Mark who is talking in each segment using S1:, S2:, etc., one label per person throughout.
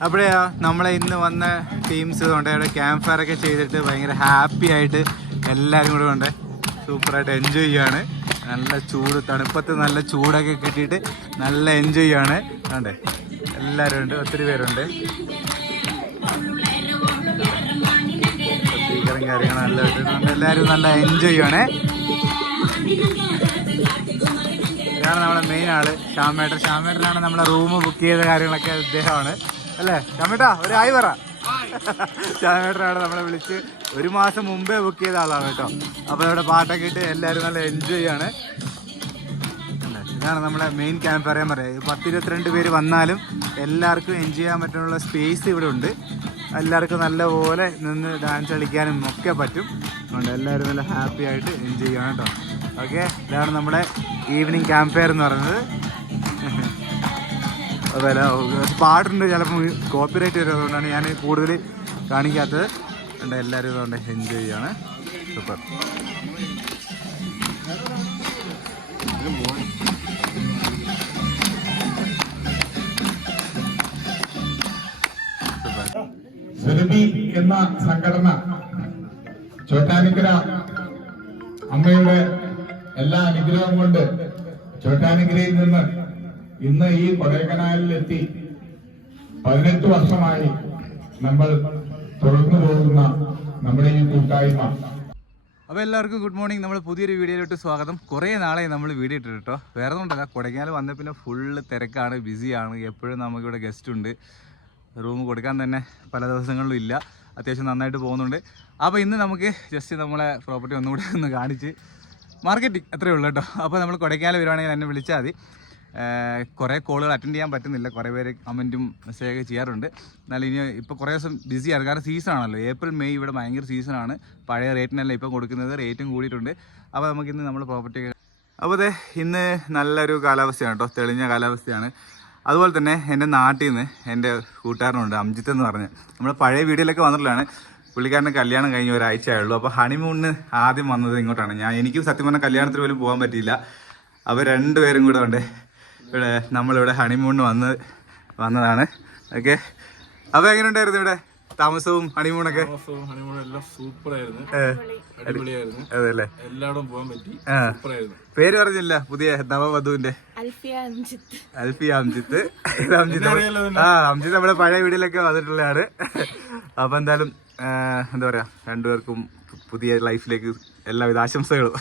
S1: അപ്പോഴേ നമ്മളെ ഇന്ന് വന്ന ടീംസ് കൊണ്ട് അവിടെ ക്യാമ്പ് ഫയർ ഒക്കെ ചെയ്തിട്ട് ഭയങ്കര ഹാപ്പി ആയിട്ട് എല്ലാവരും കൂടെ കൊണ്ട് സൂപ്പറായിട്ട് എൻജോയ് ചെയ്യാണ് നല്ല ചൂട് തണുപ്പത്ത് നല്ല ചൂടൊക്കെ കിട്ടിയിട്ട് നല്ല എൻജോയ് ചെയ്യാണ് കണ്ടേ? എല്ലാവരും ഉണ്ട്. ഒത്തിരി പേരുണ്ട്. സ്പീക്കറും കാര്യങ്ങളും നല്ല എല്ലാവരും നല്ല എൻജോയ് ചെയ്യണേ ഇതാണ് നമ്മുടെ മെയിൻ ആൾ ശ്യാമേട്ടൻ ശ്യാമേട്ടനാണ് നമ്മളെ റൂം ബുക്ക് ചെയ്ത കാര്യങ്ങളൊക്കെ ഇദ്ദേഹമാണ് അല്ലേ? ചമ്മേട്ടാ ഒരു ആയി പറ. ശ്യാമേട്ടനാണ് നമ്മളെ വിളിച്ച് ഒരു മാസം മുമ്പേ ബുക്ക് ചെയ്ത ആളാണ് കേട്ടോ. അപ്പോൾ ഇവിടെ പാട്ടൊക്കെ ഇട്ട് എല്ലാവരും നല്ല എൻജോയ് അല്ലേ? ഇതാണ് നമ്മുടെ മെയിൻ ക്യാമ്പ് പറയാൻ പറയാം. പത്ത് ഇരുപത്തിരണ്ട് പേര് വന്നാലും എല്ലാവർക്കും എൻജോയ് ചെയ്യാൻ പറ്റാനുള്ള സ്പേസ് ഇവിടെ ഉണ്ട്. എല്ലാവർക്കും നല്ലപോലെ നിന്ന് ഡാൻസ് കളിക്കാനും ഒക്കെ പറ്റും. അതുകൊണ്ട് എല്ലാവരും നല്ല ഹാപ്പി ആയിട്ട് എൻജോയ് ചെയ്യണം കേട്ടോ. ഓക്കെ ഇതാണ് നമ്മുടെ ഈവനിങ് ക്യാമ്പ് ഫെയർ എന്ന് പറയുന്നത്. അതല്ല പാടുണ്ട് ചിലപ്പോൾ കോപ്പിറൈറ്റ് വരും അതുകൊണ്ടാണ് ഞാൻ കൂടുതൽ കാണിക്കാത്തത്. അതുകൊണ്ട് എല്ലാവരും ഇതുകൊണ്ട് എൻജോയ് ചെയ്യാണ്. സൂപ്പർ
S2: എന്ന സംഘടന ചോട്ടാനിഗ്ര അമ്മയുടെ എല്ലാ അനുഗ്രഹം കൊണ്ട് ചോട്ടാനിഗ്രയിൽ നിന്ന് ഇന്ന് ഈ കൊടൈക്കനാലിലെത്തി പതിനെട്ട് വർഷമായി നമ്മൾ തുടർന്നു പോകുന്ന നമ്മുടെ ഈ കൂട്ടായ്മ.
S1: അപ്പോൾ എല്ലാവർക്കും ഗുഡ് മോർണിംഗ് നമ്മൾ പുതിയൊരു വീഡിയോയിലോട്ട് സ്വാഗതം. കുറേ നാളെ നമ്മൾ വീഡിയോ ഇട്ടിട്ട് കേട്ടോ വേറെ ഒന്നുമില്ല കൊടൈക്കനാൽ വന്ന പിന്നെ ഫുള്ള് തിരക്കാണ് ബിസിയാണ് എപ്പോഴും നമുക്കിവിടെ ഗസ്റ്റ് ഉണ്ട്. റൂം കൊടുക്കാൻ തന്നെ പല ദിവസങ്ങളിലും ഇല്ല. അത്യാവശ്യം നന്നായിട്ട് പോകുന്നുണ്ട്. അപ്പോൾ ഇന്ന് നമുക്ക് ജസ്റ്റ് നമ്മളെ പ്രോപ്പർട്ടി ഒന്നുകൂടെ ഒന്ന് കാണിച്ച്. മാർക്കറ്റിംഗ് അത്രയേ ഉള്ളൂ കേട്ടോ. അപ്പോൾ നമ്മൾ കൊടൈക്കനാൽ വരുവാണെങ്കിൽ എന്നെ വിളിച്ചാൽ മതി. കുറേ കോളുകൾ അറ്റൻഡ് ചെയ്യാൻ പറ്റുന്നില്ല. കുറേ പേര് കമന്റും മെസ്സേജൊക്കെ ചെയ്യാറുണ്ട്. എന്നാൽ ഇനി ഇപ്പോൾ കുറേ ദിവസം ബിസിയാണ് കാരണം സീസൺ ആണല്ലോ. ഏപ്രിൽ മെയ് ഇവിടെ ഭയങ്കര സീസണാണ് പഴയ റേറ്റിനല്ല ഇപ്പം കൊടുക്കുന്നത്. റേറ്റും കൂടിയിട്ടുണ്ട്. അപ്പോൾ നമുക്കിന്ന് നമ്മൾ പ്രോപ്പർട്ടി അപ്പോൾ അതെ ഇന്ന് നല്ലൊരു കാലാവസ്ഥയാണ് കേട്ടോ. തെളിഞ്ഞ കാലാവസ്ഥയാണ്. അതുപോലെ തന്നെ എന്റെ നാട്ടിൽ നിന്ന് എന്റെ കൂട്ടുകാരനുണ്ട് അംജിത്ത് എന്ന് പറഞ്ഞ്. നമ്മൾ പഴയ വീഡിയോയിലൊക്കെ വന്നിട്ടുള്ളതാണ്. പുള്ളിക്കാരന്റെ കല്യാണം കഴിഞ്ഞ ആയുള്ളൂ അപ്പോൾ ഹണിമൂണിന് ആദ്യം വന്നത് ഇങ്ങോട്ടാണ്. ഞാൻ എനിക്കും സത്യം പറഞ്ഞാൽ കല്യാണത്തിന് പോലും പോകാൻ പറ്റിയില്ല. അവർ രണ്ടുപേരും കൂടെ ഉണ്ട്. ഇവിടെ നമ്മളിവിടെ ഹണിമൂണിന് വന്ന് വന്നതാണ്. ഓക്കെ അപ്പോൾ എങ്ങനെ ഉണ്ടായിരുന്നു ഇവിടെ താമസവും ഹണിമൂണൊക്കെ അതെല്ലേ പേര് പറഞ്ഞില്ല പുതിയ നവവധുവിന്റെ.
S3: അൽഫിയ
S1: അംജിത്ത്. അംജിത്ത്. ആ അംജിത്ത് നമ്മുടെ പഴയ വീട്ടിലൊക്കെ വന്നിട്ടുള്ളതാണ്. അപ്പൊ എന്തായാലും എന്താ പറയാ രണ്ടുപേർക്കും പുതിയ ലൈഫിലേക്ക് എല്ലാവിധ ആശംസകളും.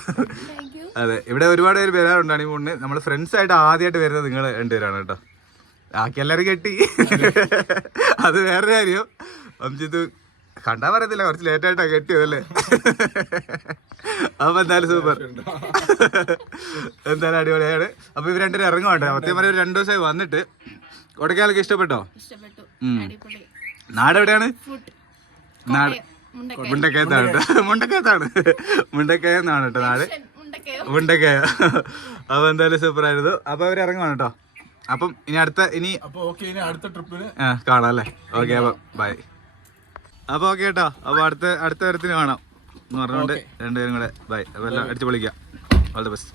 S1: അതെ ഇവിടെ ഒരുപാട് പേര് വരാറുണ്ട് ഹണിമൂണിന്. നമ്മൾ ഫ്രണ്ട്സ് ആയിട്ട് ആദ്യമായിട്ട് വരുന്നത് നിങ്ങൾ രണ്ടുപേരാണ് കേട്ടോ. ബാക്കി എല്ലാവരും കെട്ടി. അത് വേറെ കാര്യം. അംജിത്ത് കണ്ടാ പറയത്തില്ല കുറച്ച് ലേറ്റ് ആയിട്ടാ കെട്ടിയതല്ലേ അപ്പൊ എന്തായാലും സൂപ്പർ എന്തായാലും അടിപൊളിയാണ്. അപ്പൊ ഇവർ രണ്ടുപേരും ഇറങ്ങുവാട്ടെ. സത്യം പറയാം രണ്ടു ദിവസമായി വന്നിട്ട്. കൊടക്കാലൊക്കെ ഇഷ്ടപ്പെട്ടോ.
S3: അടിപൊളി.
S1: നാട് എവിടെയാണ് നാട്
S3: മുണ്ടക്കയം.
S1: മുണ്ടക്കയത്താണ് കേട്ടോ. മുണ്ടക്കയത്താണ്. മുണ്ടക്കയെന്നാണ് കേട്ടോ നാട്.
S3: മുണ്ടക്കയം
S1: മുണ്ടക്കയ അപ്പൊ എന്തായാലും സൂപ്പർ ആയിരുന്നു അപ്പൊ അവർ ഇറങ്ങുവാണ് കേട്ടോ. അപ്പം ഇനി അടുത്ത ഇനി
S4: അപ്പൊ ഓക്കെ ഇനി അടുത്ത ട്രിപ്പിന്
S1: കാണാം അല്ലേ? ഓക്കെ അപ്പൊ ബൈ. അപ്പൊ ഓക്കെ കേട്ടോ. അപ്പൊ അടുത്ത അടുത്ത തരത്തിന് കാണാം എന്ന് പറഞ്ഞുകൊണ്ട് രണ്ടുപേരും കൂടെ ബൈ. അപ്പൊ എല്ലാം അടിച്ചു പൊളിക്കാം. ഓൾ ദ ബെസ്റ്റ്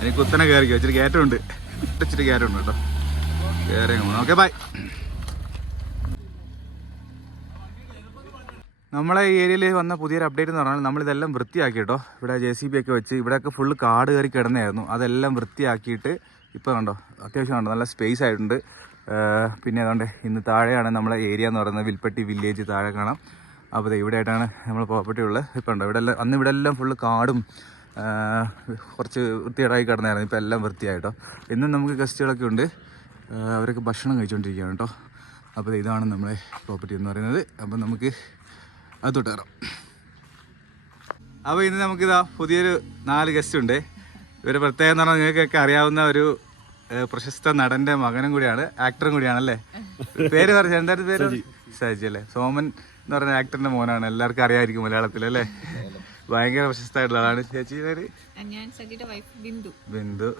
S1: എനിക്ക് കുത്തനെ കയറിക്കോ ഇച്ചിരി കയറ്റമുണ്ട്. ഇച്ചിരി കയറ്റമുണ്ട് കേട്ടോ. കയറി ഓക്കെ ബൈ. നമ്മളെ ഈ ഏരിയയിൽ വന്ന പുതിയൊരു അപ്ഡേറ്റ് എന്ന് പറഞ്ഞാൽ നമ്മളിതെല്ലാം വൃത്തിയാക്കി കേട്ടോ ഇവിടെ ജെ സി ബി ഒക്കെ വെച്ച് ഇവിടെയൊക്കെ ഫുള്ള് കാട് കയറി കിടന്നായിരുന്നു അതെല്ലാം വൃത്തിയാക്കിയിട്ട് ഇപ്പോൾ കണ്ടോ അത്യാവശ്യം കണ്ടോ നല്ല സ്പേസ് ആയിട്ടുണ്ട്. പിന്നെ അതുകൊണ്ട് ഇന്ന് താഴെയാണ് നമ്മളെ ഏരിയ എന്ന് പറയുന്നത് വിൽപ്പട്ടി വില്ലേജ് താഴെ കാണാം. അപ്പോൾ ഇവിടെ ആയിട്ടാണ് നമ്മൾ പ്രോപ്പർട്ടി ഉള്ളത്. ഇപ്പോൾ ഉണ്ടോ ഇവിടെ എല്ലാം അന്ന് ഇവിടെ എല്ലാം ഫുള്ള് കാടും കുറച്ച് വൃത്തികേടായി കിടന്നായിരുന്നു ഇപ്പോൾ എല്ലാം വൃത്തിയായിട്ടോ. ഇന്നും നമുക്ക് ഗസ്റ്റുകളൊക്കെ ഉണ്ട്. അവരൊക്കെ ഭക്ഷണം കഴിച്ചുകൊണ്ടിരിക്കുകയാണ് കേട്ടോ. അപ്പോൾ ഇതാണ് നമ്മളെ പ്രോപ്പർട്ടി എന്ന് പറയുന്നത്. അപ്പം നമുക്ക് അതോട്ട് കയറാം അപ്പോൾ ഇന്ന് നമുക്കിതാ പുതിയൊരു നാല് ഗസ്റ്റ് ഉണ്ട്. ഇവരെ പ്രത്യേകം എന്ന് പറഞ്ഞാൽ നിങ്ങൾക്കൊക്കെ അറിയാവുന്ന ഒരു പ്രശസ്ത നടന്റെ മകനും കൂടിയാണ് ആക്ടറും കൂടിയാണ് അല്ലേ പേര് പറഞ്ഞു എന്തായിരുന്നു പേര്? സജി. അല്ലേ? സോമൻ എന്ന് പറഞ്ഞ ആക്ടറിന്റെ മോനാണ് എല്ലാവർക്കും അറിയാമായിരിക്കും മലയാളത്തിൽ അല്ലേ? ഭയങ്കര പ്രശസ്തമായിട്ടുള്ള ആളാണ്. ചേച്ചി പേര്?
S3: ബിന്ദു.
S1: ബിന്ദു.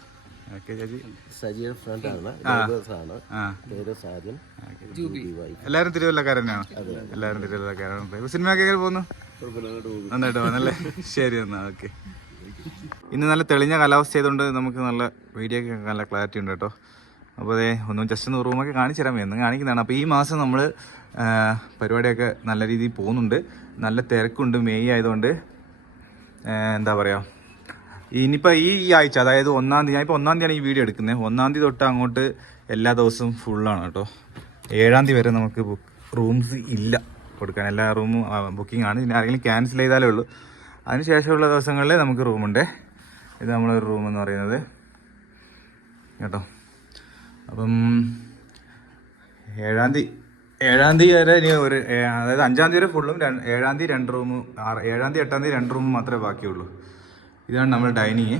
S5: സജിയുടെ തിരുവല്ലക്കാരനാണ് എല്ലാരും ആണ്
S1: ആ.
S5: പേര് സാജൻ വൈഫ്.
S1: എല്ലാവരും തിരുവല്ലക്കാർ തന്നെയാണ് എല്ലാവരും തിരുവല്ലക്കാരാണ്? സിനിമയൊക്കെ എങ്ങനെ പോകുന്നു? നന്നായിട്ട് പോകുന്നല്ലേ ശരി എന്നാ ഓക്കെ. ഇന്ന് നല്ല തെളിഞ്ഞ കാലാവസ്ഥ ആയതുകൊണ്ട് നമുക്ക് നല്ല വീഡിയോ ഒക്കെ നല്ല ക്ലാരിറ്റി ഉണ്ട് കേട്ടോ. അപ്പോൾ അതെ ഒന്നും ജസ്റ്റ് ഒന്ന് റൂമൊക്കെ കാണിച്ചു തരാൻ എന്ന് കാണിക്കുന്നതാണ്. അപ്പോൾ ഈ മാസം നമ്മൾ പരിപാടിയൊക്കെ നല്ല രീതിയിൽ പോകുന്നുണ്ട്. നല്ല തിരക്കുണ്ട്. മെയ് ആയതുകൊണ്ട് എന്താ പറയുക ഇനിയിപ്പോൾ ഈ ഈ ആഴ്ച അതായത് ഒന്നാം തീയതി ഞാനിപ്പോൾ ഒന്നാം തീയതിയാണ് ഈ വീഡിയോ എടുക്കുന്നത് ഒന്നാം തീയതി തൊട്ട് അങ്ങോട്ട് എല്ലാ ദിവസവും ഫുള്ളാണ് കേട്ടോ. ഏഴാം തീയതി വരെ നമുക്ക് റൂംസ് ഇല്ല. കൊടുക്കാൻ എല്ലാ റൂമും ബുക്കിംഗ് ആണ്. ഇനി ആരെങ്കിലും ക്യാൻസൽ ചെയ്താലേ ഉള്ളൂ. അതിന് ശേഷമുള്ള ദിവസങ്ങളിൽ നമുക്ക് റൂമുണ്ട് ഇത് നമ്മളൊരു റൂം എന്ന് പറയുന്നത്. കേട്ടോ. അപ്പം ഏഴാം തീയതി ഏഴാം തീയതി വരെ ഇനി ഒരു അതായത് അഞ്ചാം തീയതി വരെ ഫുള്ളും ഏഴാം തീയതി രണ്ട് റൂം ഏഴാം തീയതി എട്ടാം തീയതി രണ്ട് റൂം മാത്രമേ ബാക്കിയുള്ളൂ. ഇതാണ് നമ്മുടെ ഡൈനിങ്.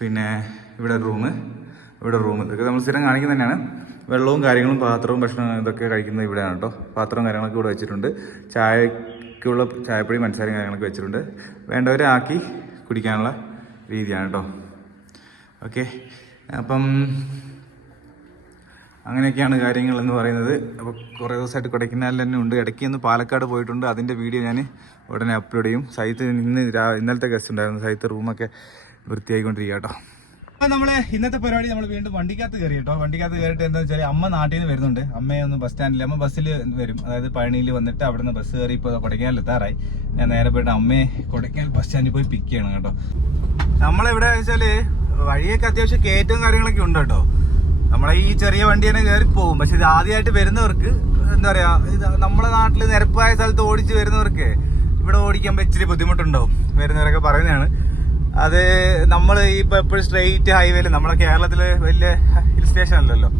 S1: പിന്നെ ഇവിടെ റൂം ഇവിടെ റൂം ഇതൊക്കെ നമ്മൾ സ്ഥിരം കാണിക്കുന്നത് തന്നെയാണ്. വെള്ളവും കാര്യങ്ങളും പാത്രവും ഭക്ഷണം ഇതൊക്കെ കഴിക്കുന്നത് ഇവിടെയാണ് കേട്ടോ. പാത്രവും കാര്യങ്ങളൊക്കെ ഇവിടെ വെച്ചിട്ടുണ്ട്. ചായക്കുള്ള ചായപ്പൊടി മനസ്സാരും കാര്യങ്ങളൊക്കെ വെച്ചിട്ടുണ്ട്. വേണ്ടവരെ ആക്കി കുടിക്കാനുള്ള രീതിയാണ് കേട്ടോ. ഓക്കെ. അപ്പം അങ്ങനെയൊക്കെയാണ് കാര്യങ്ങൾ എന്ന് പറയുന്നത്. അപ്പോൾ കുറേ ദിവസമായിട്ട് കൊടൈക്കനാലിൽ തന്നെ ഉണ്ട്. ഇടയ്ക്ക് ഒന്ന് പാലക്കാട് പോയിട്ടുണ്ട്. അതിന്റെ വീഡിയോ ഞാൻ ഉടനെ അപ്ലോഡ് ചെയ്യും. സൈത്ത് ഇന്ന് ഇന്നലത്തെ ഗസ്റ്റ് ഉണ്ടായിരുന്നു. സൈത്ത് റൂമൊക്കെ വൃത്തിയായിക്കൊണ്ടിരിക്കുക കേട്ടോ. അപ്പോൾ നമ്മൾ ഇന്നത്തെ പരിപാടി നമ്മൾ വീണ്ടും വണ്ടിക്കകത്ത് കയറി കേട്ടോ. വണ്ടിക്കകത്ത് കയറിയിട്ട് എന്താ വെച്ചാൽ അമ്മ നാട്ടിൽ നിന്ന് വരുന്നുണ്ട്. അമ്മയെ ഒന്ന് ബസ് സ്റ്റാൻഡിൽ അമ്മ ബസ്സിൽ വരും. അതായത് പഴനിയിൽ വന്നിട്ട് അവിടെ നിന്ന് ബസ് കയറി ഇപ്പോൾ കൊടൈക്കനാൽ എത്താറായി. ഞാൻ നേരെ പോയിട്ട് അമ്മയെ കൊടൈക്കനാൽ ബസ് സ്റ്റാൻഡിൽ പോയി പിക്ക് ചെയ്യണം കേട്ടോ. നമ്മളെവിടെ വെച്ചാൽ വഴിയൊക്കെ അത്യാവശ്യം കയറ്റവും കാര്യങ്ങളൊക്കെ ഉണ്ട് കേട്ടോ. നമ്മളെ ഈ ചെറിയ വണ്ടി തന്നെ കയറി പോകും. പക്ഷെ ഇത് ആദ്യമായിട്ട് വരുന്നവർക്ക് എന്താ പറയാ ഇത് നമ്മുടെ നാട്ടിൽ നിരപ്പായ സ്ഥലത്ത് ഓടിച്ച് വരുന്നവർക്ക് ഇവിടെ ഓടിക്കാൻ ഇച്ചിരി ബുദ്ധിമുട്ടുണ്ടാവും. വരുന്നവരൊക്കെ പറയുന്നതാണ്. അത് നമ്മൾ ഇപ്പൊ എപ്പോഴും സ്ട്രെയിറ്റ് ഹൈവേയിൽ നമ്മളെ കേരളത്തിൽ വലിയ ഹിൽ സ്റ്റേഷൻ അല്ലല്ലോ.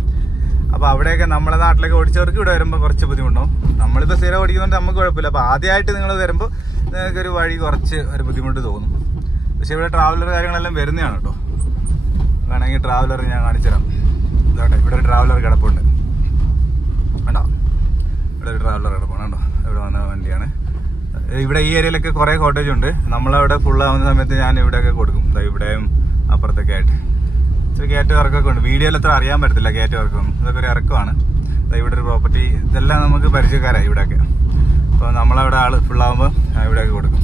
S1: അപ്പൊ അവിടെയൊക്കെ നമ്മളെ നാട്ടിലൊക്കെ ഓടിച്ചവർക്ക് ഇവിടെ വരുമ്പോൾ കുറച്ച് ബുദ്ധിമുട്ടുണ്ടാവും. നമ്മളിപ്പോ സ്ഥിരം ഓടിക്കുന്നതുകൊണ്ട് നമുക്ക് കുഴപ്പമില്ല. അപ്പൊ ആദ്യമായിട്ട് നിങ്ങൾ വരുമ്പോൾ നിങ്ങൾക്ക് ഒരു വഴി കുറച്ച് ഒരു ബുദ്ധിമുട്ട് തോന്നും. പക്ഷെ ഇവിടെ ട്രാവലർ കാര്യങ്ങളെല്ലാം വരുന്നതാണ് കേട്ടോ. വേണമെങ്കിൽ ട്രാവലർ ഞാൻ കാണിച്ചുതരാം. ഇതോട്ടെ ഇവിടെ ഒരു ട്രാവലർ കിടപ്പുണ്ട്. വേണ്ട ഇവിടെ ഒരു ട്രാവലർ കിടപ്പാണ് കേട്ടോ ഇവിടെ വന്ന വണ്ടിയാണ്. ഇവിടെ ഈ ഏരിയയിലൊക്കെ കുറേ കോട്ടേജ് ഉണ്ട്. നമ്മളവിടെ ഫുള്ളാവുന്ന സമയത്ത് ഞാൻ ഇവിടെയൊക്കെ കൊടുക്കും. ഇവിടെയും അപ്പുറത്തൊക്കെ ആയിട്ട്. ഇച്ചിരി കയറ്റ വർക്കൊക്കെ ഉണ്ട്. വീഡിയോയിൽ അത്ര അറിയാൻ പറ്റത്തില്ല കയറ്റ വർക്കും ഇതൊക്കെ ഒരു ഇറക്കമാണ്. ഇവിടെ ഒരു പ്രോപ്പർട്ടി ഇതെല്ലാം നമുക്ക് പരിചയക്കാരായി ഇവിടെയൊക്കെ. അപ്പോൾ നമ്മളവിടെ ആൾ ഫുള്ളാവുമ്പോൾ ഇവിടെയൊക്കെ കൊടുക്കും.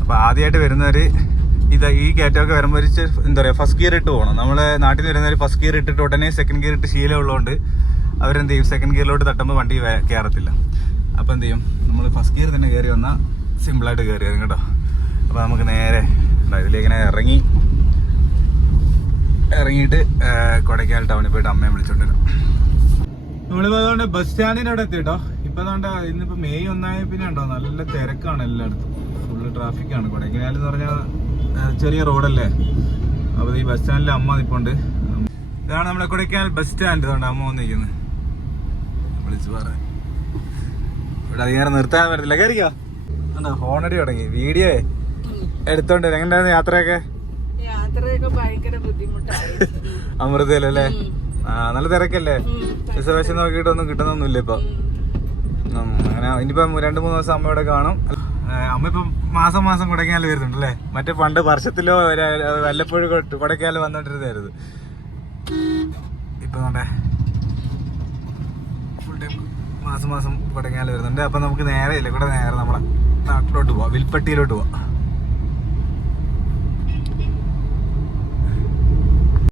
S1: അപ്പോൾ ആദ്യമായിട്ട് വരുന്നവര് ഇത് ഈ കയറ്റമൊക്കെ വരുമ്പോൾ ഒരു എന്താ പറയുക ഫസ്റ്റ് ഗിയർ ഇട്ട് പോകണം നമ്മളെ നാട്ടിൽ നിന്ന് വരുന്നവർ ഫസ്റ്റ് ഗിയർ ഇട്ടിട്ട് ഉടനെ സെക്കൻഡ് ഗിയർ ഇട്ട് ശീലമുള്ളതുകൊണ്ട് അവരെന്ത് ചെയ്യും? സെക്കൻഡ് ഗിയറിലോട്ട് തട്ടുമ്പോൾ വണ്ടി കയറത്തില്ല അപ്പോൾ എന്ത് ചെയ്യും? നമ്മൾ ഫസ്റ്റ് ഗിയർ തന്നെ കയറി വന്നാൽ സിമ്പിളായിട്ട് കയറി വരും കേട്ടോ. അപ്പോൾ നമുക്ക് നേരെ ഇതിലേക്ക് ഇങ്ങനെ ഇറങ്ങി ഇറങ്ങിയിട്ട് കൊടൈക്കാൽ ടൗണിൽ പോയിട്ട് അമ്മയെ വിളിച്ചോണ്ട് വരാം. നമ്മളിപ്പോ അതുകൊണ്ട് ബസ് സ്റ്റാൻഡിന്റെ അവിടെ എത്തി കേട്ടോ ഇപ്പം അതുകൊണ്ട് ഇന്നിപ്പോൾ മെയ് ഒന്നായ പിന്നെ ഉണ്ടോ? നല്ല തിരക്കാണ് എല്ലായിടത്തും. ഫുള്ള് ട്രാഫിക്കാണ് കൊടൈക്കനാൽ എന്ന് പറഞ്ഞാൽ ചെറിയ റോഡല്ലേ? അപ്പൊ ഈ ബസ് സ്റ്റാൻഡിൽ അമ്മ നിപ്പുണ്ട്. ഇതാണ് നമ്മുടെ കൊടൈക്കനാൽ ബസ് സ്റ്റാൻഡ്. ഇതുകൊണ്ട് അമ്മ വന്നിരിക്കുന്നത് വിളിച്ചു പറയാം ഇവിടെ അധികം നിർത്താൻ പറ്റില്ല കയറിക്കോ എന്താ ഹോണടി തുടങ്ങി. വീഡിയോ എടുത്തോണ്ട് എങ്ങനെയാണ് എങ്ങനെയായിരുന്നു യാത്രയൊക്കെ? അമൃതയിലല്ലേ? ആ നല്ല തിരക്കല്ലേ? റിസർവേഷൻ നോക്കിയിട്ടൊന്നും കിട്ടുന്നൊന്നുമില്ല ഇപ്പൊ. അങ്ങനെ ഇനിയിപ്പം രണ്ടു മൂന്ന് ദിവസം അമ്മയോടെ കാണും. അമ്മ ഇപ്പം മാസം മാസം കൊടൈക്കനാൽ വരുന്നുണ്ടല്ലേ? മറ്റേ പണ്ട് വർഷത്തിലോ വല്ലപ്പോഴും കൊ- വന്നിട്ടിരുന്നായിരുന്നു ഇപ്പൊ നോട്ടെ ഫുൾ ടൈം മാസം മാസം കൊടൈക്കനാൽ വരുന്നുണ്ട്. അപ്പൊ നമുക്ക് നേരെ ഇല്ല കൂടെ നേരെ നമ്മളെ നാട്ടിലോട്ട് പോവാം വിൽപ്പട്ടിയിലോട്ട് പോവാം.